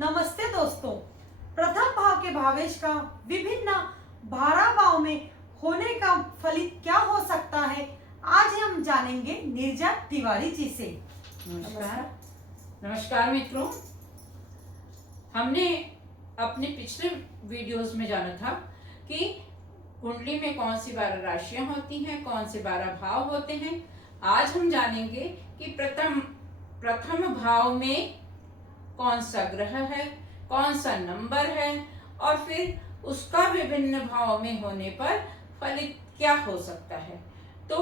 नमस्ते दोस्तों। प्रथम भाव के भावेश का विभिन्न 12 भाव में होने का फलित क्या हो सकता है, आज हम जानेंगे नीरजा तिवारी जी से। नमस्कार। नमस्कार मित्रों, हमने अपने पिछले वीडियोस में जाना था कि कुंडली में कौन सी 12 राशियां होती हैं, कौन से 12 भाव होते हैं। आज हम जानेंगे कि प्रथम भाव में कौन सा ग्रह है, कौन सा नंबर है और फिर उसका विभिन्न भाव में होने पर फलित क्या हो सकता है। तो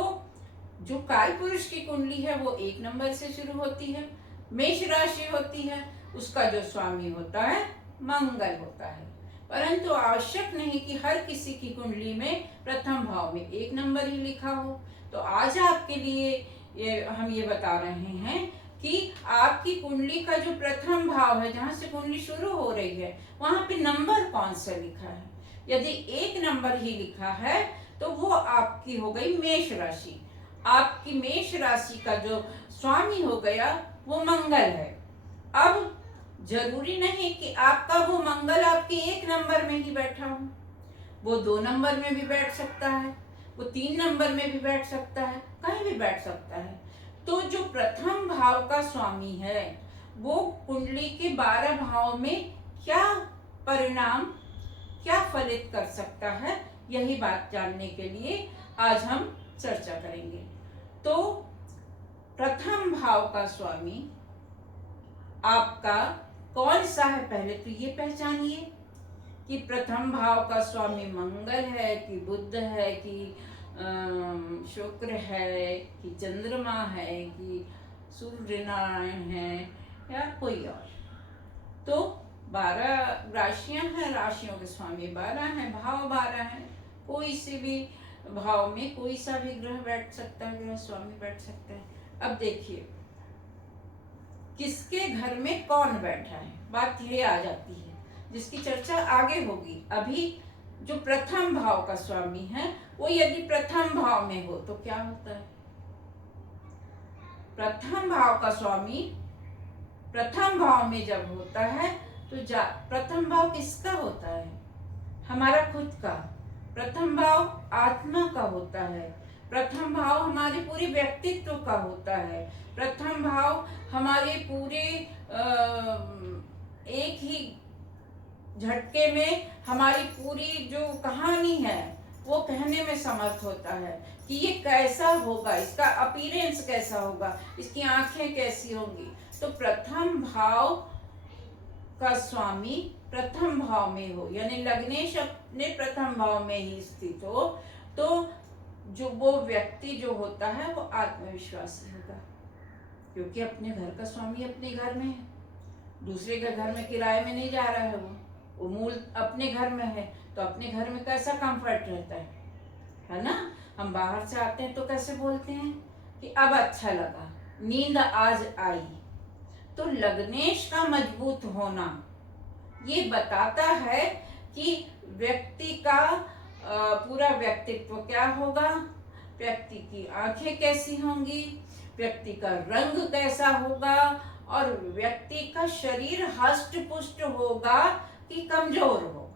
जो काल पुरुष की कुंडली है वो 1 नंबर से शुरू होती है, मेष राशि होती है, उसका जो स्वामी होता है मंगल होता है। परंतु आवश्यक नहीं कि हर किसी की कुंडली में प्रथम भाव में 1 नंबर ही लिखा हो। तो आज आपके लिए हम ये बता रहे हैं कि आपकी कुंडली का जो प्रथम भाव है, जहाँ से कुंडली शुरू हो रही है, वहां पे नंबर कौन सा लिखा है। यदि 1 नंबर ही लिखा है तो वो आपकी हो गई मेष राशि। आपकी मेष राशि का जो स्वामी हो गया वो मंगल है। अब जरूरी नहीं कि आपका वो मंगल आपके 1 नंबर में ही बैठा हो, वो 2 नंबर में भी बैठ सकता है, वो 3 नंबर में भी बैठ सकता है, कहीं भी बैठ सकता है। तो जो प्रथम भाव का स्वामी है वो कुंडली के 12 भाव में क्या परिणाम, क्या फलित कर सकता है, यही बात जानने के लिए आज हम चर्चा करेंगे। तो प्रथम भाव का स्वामी आपका कौन सा है, पहले तो ये पहचानिए कि प्रथम भाव का स्वामी मंगल है कि बुध है कि शुक्र है कि चंद्रमा है कि सूर्य नारायण है या कोई और। तो 12 राशियां हैं, राशियों के स्वामी 12 हैं, भाव 12 हैं। कोई से भी भाव में कोई सा भी ग्रह बैठ सकता है, ग्रह स्वामी बैठ सकता है। अब देखिए किसके घर में कौन बैठा है, बात ये आ जाती है जिसकी चर्चा आगे होगी। अभी जो प्रथम भाव का स्वामी है वो यदि प्रथम भाव में हो तो क्या होता है। प्रथम भाव का स्वामी प्रथम भाव में जब होता है तो प्रथम भाव किसका होता है, हमारा खुद का। प्रथम भाव आत्मा का होता है, प्रथम भाव हमारे पूरे व्यक्तित्व का होता है, प्रथम भाव हमारे पूरे एक ही झटके में हमारी पूरी जो कहानी है वो कहने में समर्थ होता है कि ये कैसा होगा, इसका अपीयरेंस कैसा होगा, इसकी आंखें कैसी होंगी। तो प्रथम भाव का स्वामी प्रथम भाव में हो, यानी लग्नेश अपने प्रथम भाव में ही स्थित हो, तो जो वो व्यक्ति जो होता है वो आत्मविश्वासी होगा, क्योंकि अपने घर का स्वामी अपने घर में है, दूसरे के घर में किराए में नहीं जा रहा है, वो मूल अपने घर में है। तो अपने घर में कैसा कंफर्ट रहता है ना। हम बाहर से आते हैं तो कैसे बोलते हैं कि अब अच्छा लगा, नींद आज आई। तो लग्नेश का मजबूत होना ये बताता है कि व्यक्ति का पूरा व्यक्तित्व क्या होगा, व्यक्ति की आंखें कैसी होंगी, व्यक्ति का रंग कैसा होगा और व्यक्ति का शरीर हष्ट पुष्ट होगा कि कमजोर होगा।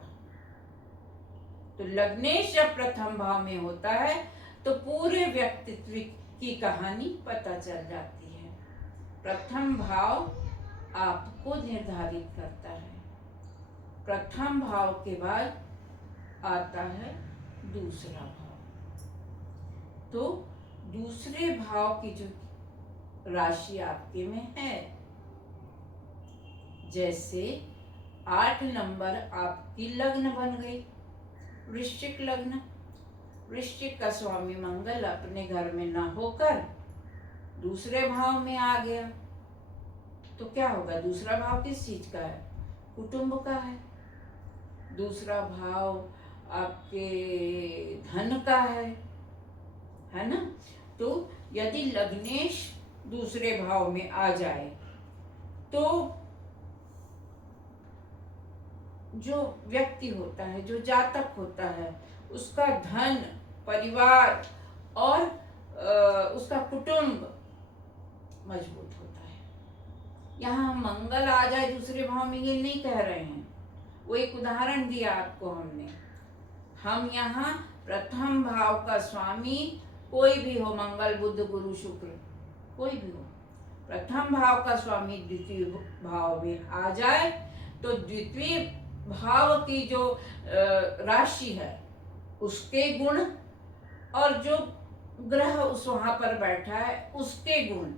तो लग्नेश जब प्रथम भाव में होता है तो पूरे व्यक्तित्व की कहानी पता चल जाती है। प्रथम भाव आपको निर्धारित करता है। प्रथम भाव के बाद आता है दूसरा भाव। तो दूसरे भाव की जो राशि आपके में है, जैसे 8 नंबर आपकी लग्न बन गई, वृश्चिक लग्न। वृश्चिक का स्वामी मंगल अपने घर में ना होकर दूसरे भाव में आ गया, तो क्या होगा। दूसरा भाव किस चीज का है, कुटुंब का है। दूसरा भाव आपके धन का है ना। तो यदि लग्नेश दूसरे भाव में आ जाए तो जो व्यक्ति होता है, जो जातक होता है, उसका धन, परिवार और उसका कुटुंब मजबूत होता है। यहाँ मंगल आ जाए दूसरे भाव में, ये नहीं कह रहे हैं। वो एक उदाहरण दिया आपको हमने। हम यहाँ प्रथम भाव का स्वामी कोई भी हो, मंगल बुध गुरु शुक्र कोई भी हो, प्रथम भाव का स्वामी द्वितीय भाव में आ जाए तो द्वितीय भाव की जो राशि है उसके गुण, और जो ग्रह उस वहां पर बैठा है उसके गुण,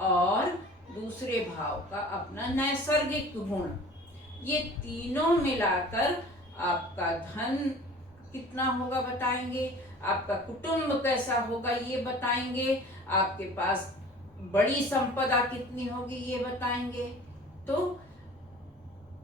और दूसरे भाव का अपना नैसर्गिक गुण, ये तीनों मिलाकर आपका धन कितना होगा बताएंगे, आपका कुटुंब कैसा होगा ये बताएंगे, आपके पास बड़ी संपदा कितनी होगी ये बताएंगे। तो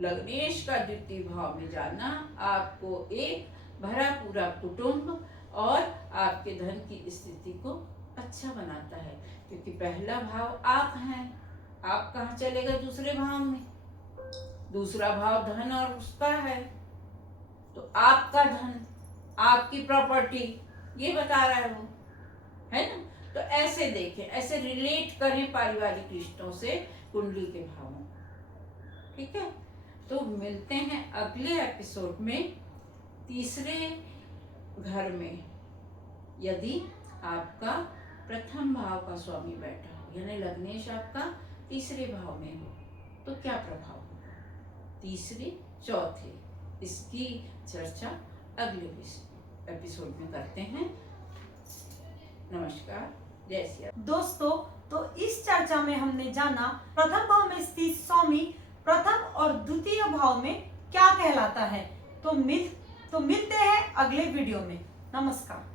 लग्नेश का द्वितीय भाव में जाना आपको एक भरा पूरा कुटुंब और आपके धन की स्थिति को अच्छा बनाता है, क्योंकि पहला भाव आप हैं। आप कहाँ चलेगा? दूसरे भाव में। दूसरा भाव धन और उसका है, तो आपका धन, आपकी प्रॉपर्टी, ये बता रहा है वो, है ना। तो ऐसे देखें, ऐसे रिलेट करें पारिवारिक रिश्तों से कुंडली के भावों। ठीक है, तो मिलते हैं अगले एपिसोड में तीसरे घर में। यदि आपका प्रथम भाव का स्वामी बैठा हो, यानी लग्नेश आपका तीसरे भाव में हो, तो क्या प्रभाव होगा? तीसरे चौथे, इसकी चर्चा अगले एपिसोड में करते हैं। नमस्कार, जय श्री राम। दोस्तों, तो इस चर्चा में हमने जाना प्रथम भाव में स्थित स्वामी प्रथम और द्वितीय भाव में क्या कहलाता है। तो मिलते हैं अगले वीडियो में। नमस्कार।